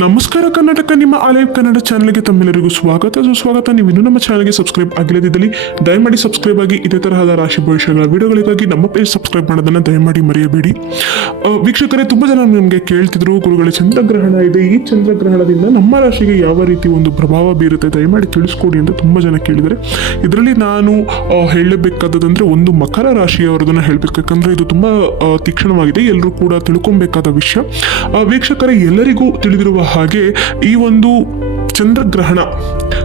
ನಮಸ್ಕಾರ ಕರ್ನಾಟಕ, ನಿಮ್ಮ ಆಲಯ ಕನ್ನಡ ಚಾನಲ್ಗೆ ತಮ್ಮೆಲ್ಲರಿಗೂ ಸ್ವಾಗತ. ಸುಸ್ವಾಗತ ನೀವು ಇನ್ನೂ ನಮ್ಮ ಚಾನಲ್ಗೆ ಸಬ್ಸ್ಕ್ರೈಬ್ ಆಗಿಲ್ಲದಿದ್ದಲ್ಲಿ ದಯಮಾಡಿ ಸಬ್ಸ್ಕ್ರೈಬ್ ಆಗಿ, ಇದೇ ತರಹದ ರಾಶಿ ಭವಿಷ್ಯಗಳ ವಿಡಿಯೋಗಳಿಗಾಗಿ ನಮ್ಮ ಪೇಜ್ ಸಬ್ಸ್ಕ್ರೈಬ್ ಮಾಡೋದನ್ನ ದಯಮಾಡಿ ಮರೆಯಬೇಡಿ. ವೀಕ್ಷಕರೇ, ತುಂಬಾ ಜನ ನಮಗೆ ಕೇಳ್ತಿದ್ರು, ಗುರುಗಳ, ಚಂದ್ರಗ್ರಹಣ ಇದೆ. ಈ ಚಂದ್ರಗ್ರಹಣದಿಂದ ನಮ್ಮ ರಾಶಿಗೆ ಯಾವ ರೀತಿ ಒಂದು ಪ್ರಭಾವ ಬೀರುತ್ತೆ ದಯಮಾಡಿ ತಿಳಿಸ್ಕೊಡಿ ಅಂತ ತುಂಬಾ ಜನ ಕೇಳಿದರೆ ಇದರಲ್ಲಿ ನಾನು ಹೇಳಬೇಕಾದದಂದ್ರೆ ಒಂದು ಮಕರ ರಾಶಿಯವರದನ್ನ ಹೇಳಬೇಕು ಯಾಕಂದ್ರೆ ಇದು ತುಂಬಾ ತೀಕ್ಷಣವಾಗಿದೆ. ಎಲ್ಲರೂ ಕೂಡ ತಿಳ್ಕೊಬೇಕಾದ ವಿಷಯ. ವೀಕ್ಷಕರೇ, ಎಲ್ಲರಿಗೂ ತಿಳಿದಿರುವ ಹಾಗೆ ಈ ಒಂದು ಚಂದ್ರಗ್ರಹಣ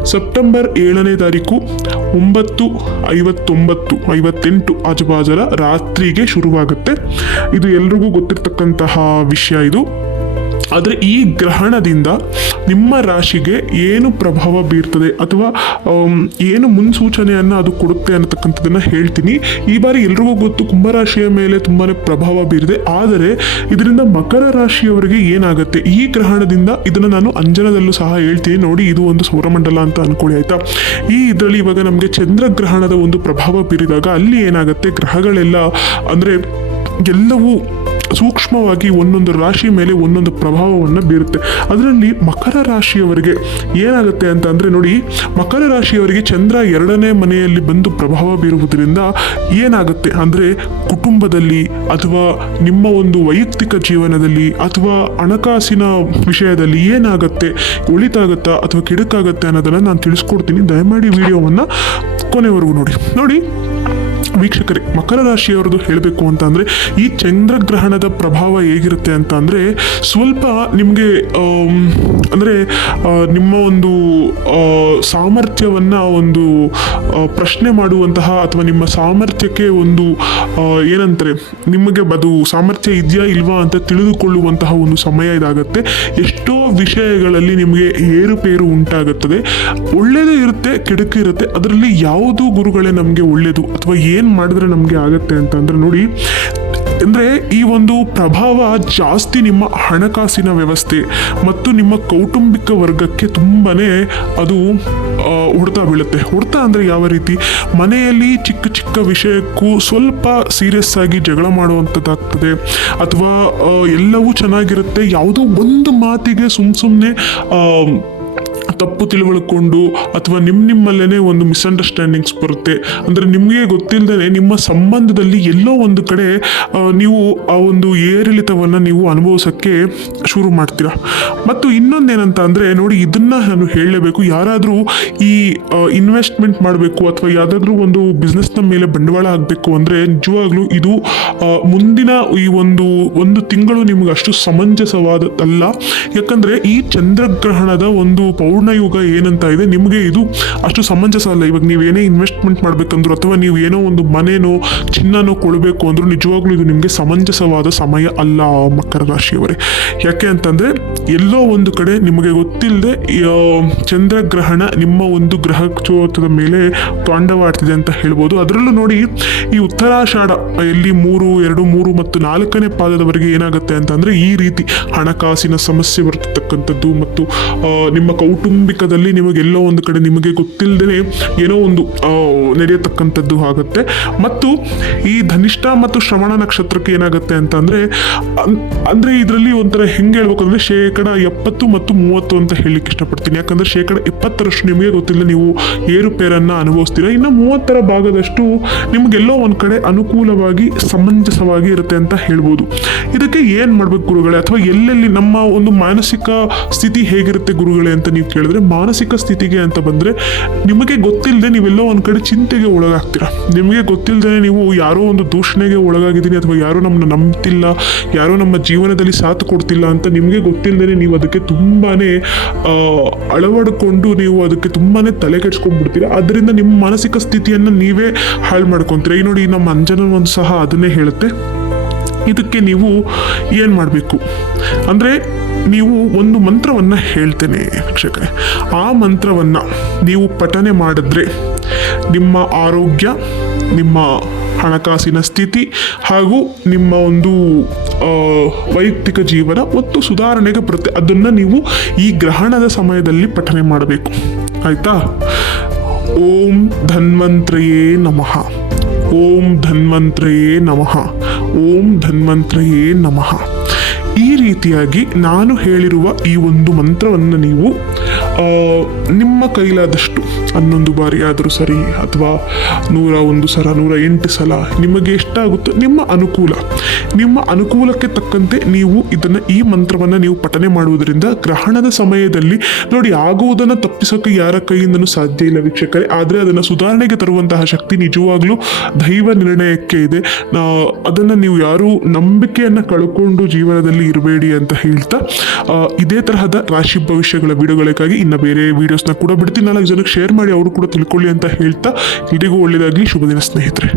ಸೆಪ್ಟೆಂಬರ್ ಏಳನೇ ತಾರೀಕು ಒಂಬತ್ತು ಐವತ್ತೊಂಬತ್ತು ಐವತ್ತೆಂಟು ಆಜುಬಾಜರ ರಾತ್ರಿಗೆ ಶುರುವಾಗುತ್ತೆ. ಇದು ಎಲ್ರಿಗೂ ಗೊತ್ತಿರ್ತಕ್ಕಂತಹ ವಿಷಯ ಇದು. ಆದರೆ ಈ ಗ್ರಹಣದಿಂದ ನಿಮ್ಮ ರಾಶಿಗೆ ಏನು ಪ್ರಭಾವ ಬೀರ್ತದೆ ಅಥವಾ ಏನು ಮುನ್ಸೂಚನೆಯನ್ನು ಅದು ಕೊಡುತ್ತೆ ಅನ್ನತಕ್ಕಂಥದ್ದನ್ನು ಹೇಳ್ತೀನಿ. ಈ ಬಾರಿ ಎಲ್ರಿಗೂ ಗೊತ್ತು ಕುಂಭರಾಶಿಯ ಮೇಲೆ ತುಂಬಾ ಪ್ರಭಾವ ಬೀರಿದೆ. ಆದರೆ ಇದರಿಂದ ಮಕರ ರಾಶಿಯವರಿಗೆ ಏನಾಗುತ್ತೆ? ಈ ಗ್ರಹಣದಿಂದ ಇದನ್ನು ನಾನು ಅಂಜನದಲ್ಲೂ ಸಹ ಹೇಳ್ತೀನಿ. ನೋಡಿ, ಇದು ಒಂದು ಸೌರಮಂಡಲ ಅಂತ ಅನ್ಕೊಳ್ಳಿ, ಆಯ್ತಾ? ಈ ಇದರಲ್ಲಿ ಇವಾಗ ನಮಗೆ ಚಂದ್ರಗ್ರಹಣದ ಒಂದು ಪ್ರಭಾವ ಬೀರಿದಾಗ ಅಲ್ಲಿ ಏನಾಗುತ್ತೆ? ಗ್ರಹಗಳೆಲ್ಲ ಅಂದರೆ ಎಲ್ಲವೂ ಸೂಕ್ಷ್ಮವಾಗಿ ಒಂದೊಂದು ರಾಶಿ ಮೇಲೆ ಒಂದೊಂದು ಪ್ರಭಾವವನ್ನು ಬೀರುತ್ತೆ. ಅದರಲ್ಲಿ ಮಕರ ರಾಶಿಯವರಿಗೆ ಏನಾಗುತ್ತೆ ಅಂತ ಅಂದರೆ ನೋಡಿ, ಮಕರ ರಾಶಿಯವರಿಗೆ ಚಂದ್ರ ಎರಡನೇ ಮನೆಯಲ್ಲಿ ಬಂದು ಪ್ರಭಾವ ಬೀರುವುದರಿಂದ ಏನಾಗುತ್ತೆ ಅಂದರೆ ಕುಟುಂಬದಲ್ಲಿ ಅಥವಾ ನಿಮ್ಮ ಒಂದು ವೈಯಕ್ತಿಕ ಜೀವನದಲ್ಲಿ ಅಥವಾ ಹಣಕಾಸಿನ ವಿಷಯದಲ್ಲಿ ಏನಾಗುತ್ತೆ ಒಳಿತಾಗುತ್ತಾ ಅಥವಾ ಕೆಡುಕಾಗತ್ತೆ ಅನ್ನೋದನ್ನು ನಾನು ತಿಳಿಸ್ಕೊಡ್ತೀನಿ. ದಯಮಾಡಿ ವಿಡಿಯೋವನ್ನು ಕೊನೆವರೆಗೂ ನೋಡಿ. ನೋಡಿ ವೀಕ್ಷಕರೇ, ಮಕರ ರಾಶಿಯವರದು ಹೇಳಬೇಕು ಅಂತ ಅಂದರೆ ಈ ಚಂದ್ರಗ್ರಹಣದ ಪ್ರಭಾವ ಹೇಗಿರುತ್ತೆ ಅಂತ ಅಂದರೆ ಸ್ವಲ್ಪ ನಿಮಗೆ ಅಂದರೆ ನಿಮ್ಮ ಒಂದು ಸಾಮರ್ಥ್ಯವನ್ನು ಒಂದು ಪ್ರಶ್ನೆ ಮಾಡುವಂತಹ ಅಥವಾ ನಿಮ್ಮ ಸಾಮರ್ಥ್ಯಕ್ಕೆ ಒಂದು ಏನಂತಾರೆ, ನಿಮಗೆ ಅದು ಸಾಮರ್ಥ್ಯ ಇದೆಯಾ ಇಲ್ವಾ ಅಂತ ತಿಳಿದುಕೊಳ್ಳುವಂತಹ ಒಂದು ಸಮಯ ಇದಾಗತ್ತೆ. ಎಷ್ಟೋ ವಿಷಯಗಳಲ್ಲಿ ನಿಮಗೆ ಏರುಪೇರು ಉಂಟಾಗುತ್ತದೆ. ಒಳ್ಳೆಯದು ಇರುತ್ತೆ, ಕೆಡಕು ಇರುತ್ತೆ. ಅದರಲ್ಲಿ ಯಾವುದು ಗುರುಗಳೇ ನಮಗೆ ಒಳ್ಳೆಯದು ಅಥವಾ ಏನು ಮಾಡಿದ್ರೆ ನಮಗೆ ಆಗುತ್ತೆ ಅಂತ ಅಂದರೆ ನೋಡಿ ಅಂದರೆ ಈ ಒಂದು ಪ್ರಭಾವ ಜಾಸ್ತಿ ನಿಮ್ಮ ಹಣಕಾಸಿನ ವ್ಯವಸ್ಥೆ ಮತ್ತು ನಿಮ್ಮ ಕೌಟುಂಬಿಕ ವರ್ಗಕ್ಕೆ ತುಂಬಾ ಅದು ಹೊಡೆತ ಬೀಳುತ್ತೆ. ಹೊಡೆತ ಅಂದರೆ ಯಾವ ರೀತಿ? ಮನೆಯಲ್ಲಿ ಚಿಕ್ಕ ಚಿಕ್ಕ ವಿಷಯಕ್ಕೂ ಸ್ವಲ್ಪ ಸೀರಿಯಸ್ ಆಗಿ ಜಗಳ ಮಾಡುವಂಥದ್ದಾಗ್ತದೆ. ಅಥವಾ ಎಲ್ಲವೂ ಚೆನ್ನಾಗಿರುತ್ತೆ. ಯಾವುದೋ ಒಂದು ಮಾತಿಗೆ ಸುಮ್ಮ ಸುಮ್ಮನೆ ತಪ್ಪು ತಿಳುವಳ್ಕೊಂಡು ಅಥವಾ ನಿಮ್ಮ ನಿಮ್ಮಲ್ಲೇ ಒಂದು ಮಿಸ್ಅಂಡರ್ಸ್ಟ್ಯಾಂಡಿಂಗ್ಸ್ ಬರುತ್ತೆ. ಅಂದರೆ ನಿಮಗೆ ಗೊತ್ತಿಲ್ಲದೇ ನಿಮ್ಮ ಸಂಬಂಧದಲ್ಲಿ ಎಲ್ಲೋ ಒಂದು ಕಡೆ ನೀವು ಆ ಒಂದು ಏರಿಳಿತವನ್ನು ನೀವು ಅನುಭವಿಸೋಕ್ಕೆ ಶುರು ಮಾಡ್ತೀರಾ. ಮತ್ತು ಇನ್ನೊಂದೇನಂತ ಅಂದರೆ ನೋಡಿ ಇದನ್ನು ನಾನು ಹೇಳಲೇಬೇಕು. ಯಾರಾದರೂ ಈ ಇನ್ವೆಸ್ಟ್ಮೆಂಟ್ ಮಾಡಬೇಕು ಅಥವಾ ಯಾವುದಾದ್ರೂ ಒಂದು ಬಿಸ್ನೆಸ್ನ ಮೇಲೆ ಬಂಡವಾಳ ಆಗಬೇಕು ಅಂದರೆ ನಿಜವಾಗ್ಲೂ ಇದು ಮುಂದಿನ ಈ ಒಂದು ಒಂದು ತಿಂಗಳು ನಿಮ್ಗೆ ಅಷ್ಟು ಸಮಂಜಸವಾದದ್ದಲ್ಲ. ಯಾಕಂದರೆ ಈ ಚಂದ್ರಗ್ರಹಣದ ಒಂದು ಪೌರ್ಣಯುಗ ಏನಂತ ಇದೆ, ನಿಮಗೆ ಇದು ಅಷ್ಟು ಸಮಂಜಸ ಅಲ್ಲ. ಇವಾಗ ಏನೇ ಇನ್ವೆಸ್ಟ್ಮೆಂಟ್ ಮಾಡಬೇಕಂದ್ರು ಅಥವಾ ನೀವು ಏನೋ ಒಂದು ಮನೆನೋ, ಚಿನ್ನನೋ ಕೊಡಬೇಕು ಅಂದ್ರು ನಿಜವಾಗ್ಲೂ ಇದು ನಿಮಗೆ ಸಮಂಜಸವಾದ ಸಮಯ ಅಲ್ಲ ಮಕರ ರಾಶಿಯವರೇ. ಯಾಕೆ ಅಂತಂದ್ರೆ ಎಲ್ಲೋ ಒಂದು ಕಡೆ ನಿಮಗೆ ಗೊತ್ತಿಲ್ಲದೆ ಚಂದ್ರಗ್ರಹಣ ನಿಮ್ಮ ಒಂದು ಗ್ರಹಚೋತದ ಮೇಲೆ ತಾಂಡವಾಡ್ತಿದೆ ಅಂತ ಹೇಳ್ಬೋದು. ಅದರಲ್ಲೂ ನೋಡಿ, ಈ ಉತ್ತರಾಷಾಢ ಎಲ್ಲಿ ಮೂರು, ಎರಡು, ಮೂರು ಮತ್ತು ನಾಲ್ಕನೇ ಪಾದದವರೆಗೆ ಏನಾಗುತ್ತೆ ಅಂತಂದ್ರೆ ಈ ರೀತಿ ಹಣಕಾಸಿನ ಸಮಸ್ಯೆ ಬರ್ತಕ್ಕಂಥದ್ದು ಮತ್ತು ನಿಮ್ಮ ನಿಮ್ಮ ಕೌಟುಂಬಿಕದಲ್ಲಿ ನಿಮಗೆಲ್ಲೋ ಒಂದು ಕಡೆ ನಿಮಗೆ ಗೊತ್ತಿಲ್ಲದೇ ಏನೋ ಒಂದು ನಡೆಯತಕ್ಕಂಥದ್ದು ಆಗುತ್ತೆ. ಮತ್ತು ಈ ಧನಿಷ್ಠ ಮತ್ತು ಶ್ರವಣ ನಕ್ಷತ್ರಕ್ಕೆ ಏನಾಗುತ್ತೆ ಅಂತ ಅಂದರೆ ಅಂದರೆ ಇದರಲ್ಲಿ ಒಂಥರ ಹೆಂಗೆ ಹೇಳ್ಬೇಕು ಅಂದರೆ ಶೇಕಡ ಎಪ್ಪತ್ತು ಮತ್ತು ಮೂವತ್ತು ಅಂತ ಹೇಳಲಿಕ್ಕೆ ಇಷ್ಟಪಡ್ತೀನಿ. ಯಾಕಂದರೆ ಶೇಕಡ ಎಪ್ಪತ್ತರಷ್ಟು ನಿಮಗೆ ಗೊತ್ತಿಲ್ಲ, ನೀವು ಏರುಪೇರನ್ನು ಅನುಭವಿಸ್ತೀರಾ. ಇನ್ನು ಮೂವತ್ತರ ಭಾಗದಷ್ಟು ನಿಮಗೆಲ್ಲೋ ಒಂದು ಕಡೆ ಅನುಕೂಲವಾಗಿ, ಸಮಂಜಸವಾಗಿ ಇರುತ್ತೆ ಅಂತ ಹೇಳ್ಬೋದು. ಇದಕ್ಕೆ ಏನು ಮಾಡಬೇಕು ಗುರುಗಳೇ? ಅಥವಾ ಎಲ್ಲೆಲ್ಲಿ ನಮ್ಮ ಒಂದು ಮಾನಸಿಕ ಸ್ಥಿತಿ ಹೇಗಿರುತ್ತೆ ಗುರುಗಳೇ ಅಂತ ನೀವು ಕೇಳಿದ್ರೆ ಮಾನಸಿಕ ಸ್ಥಿತಿಗೆ ಅಂತ ಬಂದರೆ ನಿಮಗೆ ಗೊತ್ತಿಲ್ಲದೆ ನೀವೆಲ್ಲೋ ಒಂದು ಕಡೆ ಚಿಂತೆಗೆ ಒಳಗಾಗ್ತೀರಾ? ನಿಮಗೆ ಗೊತ್ತಿಲ್ಲದೆ ನೀವು ಯಾರೋ ಒಂದು ದೂಷಣೆಗೆ ಒಳಗಾಗಿದ್ದೀನಿ ಅಥವಾ ಯಾರೋ ನಮ್ಮನ್ನ ನಂಬ್ತಿಲ್ಲ ಯಾರೋ ನಮ್ಮ ಜೀವನದಲ್ಲಿ ಸಾಥ್ ಕೊಡ್ತಿಲ್ಲ ಅಂತ ನಿಮಗೆ ಗೊತ್ತಿಲ್ಲದೆ ನೀವು ಅದಕ್ಕೆ ತುಂಬಾನೇ ಆ, ಅಳವಡಿಕೊಂಡು ನೀವು ಅದಕ್ಕೆ ತುಂಬಾನೇ ತಲೆ ಕೆಡ್ಸ್ಕೊಂಡ್ಬಿಡ್ತೀರಾ? ಅದರಿಂದ ನಿಮ್ಮ ಮಾನಸಿಕ ಸ್ಥಿತಿಯನ್ನು ನೀವೇ ಹಾಳು ಮಾಡ್ಕೊತೀರಾ? ಈ ನೋಡಿ ನಮ್ಮ ಅಂಜನ ಒಂದು ಸಹ ಅದನ್ನೇ ಹೇಳುತ್ತೆ. ಇದಕ್ಕೆ ನೀವು ಏನು ಮಾಡಬೇಕು? ಅಂದರೆ ನೀವು ಒಂದು ಮಂತ್ರವನ್ನು ಹೇಳ್ತೇನೆ ವೀಕ್ಷಕರೇ. ಆ ಮಂತ್ರವನ್ನು ನೀವು ಪಠನೆ ಮಾಡಿದ್ರೆ ನಿಮ್ಮ ಆರೋಗ್ಯ, ನಿಮ್ಮ ಹಣಕಾಸಿನ ಸ್ಥಿತಿ ಹಾಗೂ ನಿಮ್ಮ ಒಂದು ವೈಯಕ್ತಿಕ ಜೀವನ ಮತ್ತು ಸುಧಾರಣೆಗೆ ಪ್ರತಿ ಅದನ್ನು ನೀವು ಈ ಗ್ರಹಣದ ಸಮಯದಲ್ಲಿ ಪಠನೆ ಮಾಡಬೇಕು. ಆಯಿತಾ? ಓಂ ಧನ್ವಂತ್ರಯೇ ನಮಃ. ಓಂ ಧನ್ವಂತ್ರಯೇ ನಮಃ. ಓಂ ಧನ್ವಂತ್ರಯೇ ನಮಃ. ರೀತಿಯಾಗಿ ನಾನು ಹೇಳಿರುವ ಈ ಒಂದು ಮಂತ್ರವನ್ನು ನೀವು ನಿಮ್ಮ ಕೈಲಾದಷ್ಟು ಹನ್ನೊಂದು ಬಾರಿ ಆದರೂ ಸರಿ ಅಥವಾ ನೂರ ಒಂದು ಸಲ, ನೂರ ಎಂಟು ಸಲ ನಿಮಗೆ ಎಷ್ಟಾಗುತ್ತೋ ನಿಮ್ಮ ಅನುಕೂಲ. ನಿಮ್ಮ ಅನುಕೂಲಕ್ಕೆ ತಕ್ಕಂತೆ ನೀವು ಇದನ್ನು ಈ ಮಂತ್ರವನ್ನು ನೀವು ಪಠನೆ ಮಾಡುವುದರಿಂದ ಗ್ರಹಣದ ಸಮಯದಲ್ಲಿ ನೋಡಿ ಆಗುವುದನ್ನು ತಪ್ಪಿಸೋಕೆ ಯಾರ ಕೈಯಿಂದನೂ ಸಾಧ್ಯ ಇಲ್ಲ ವೀಕ್ಷಕರೇ. ಆದರೆ ಅದನ್ನು ಸುಧಾರಣೆಗೆ ತರುವಂತಹ ಶಕ್ತಿ ನಿಜವಾಗ್ಲೂ ದೈವ ನಿರ್ಣಯಕ್ಕೆ ಇದೆ. ಅದನ್ನು ನೀವು ಯಾರೂ ನಂಬಿಕೆಯನ್ನು ಕಳ್ಕೊಂಡು ಜೀವನದಲ್ಲಿ ಇರಬೇಡಿ ಅಂತ ಹೇಳ್ತಾ ಇದೇ ತರಹದ ರಾಶಿ ಭವಿಷ್ಯಗಳ ವಿಡಿಯೋಗಳಿಗಾಗಿ ಇನ್ನು ಬೇರೆ ವಿಡಿಯೋಸ್ನ ಕೂಡ ಬಿಡ್ತೀನಿ. ನಾಲ್ಕು ಜನಕ್ಕೆ ಶೇರ್ ಮಾಡಿ ಅವರು ಕೂಡ ತಿಳ್ಕೊಳ್ಳಿ ಅಂತ ಹೇಳ್ತಾ ಎಲ್ರಿಗೂ ಒಳ್ಳೆಯದಾಗಲಿ ಶುಭ ದಿನ ಸ್ನೇಹಿತರೆ.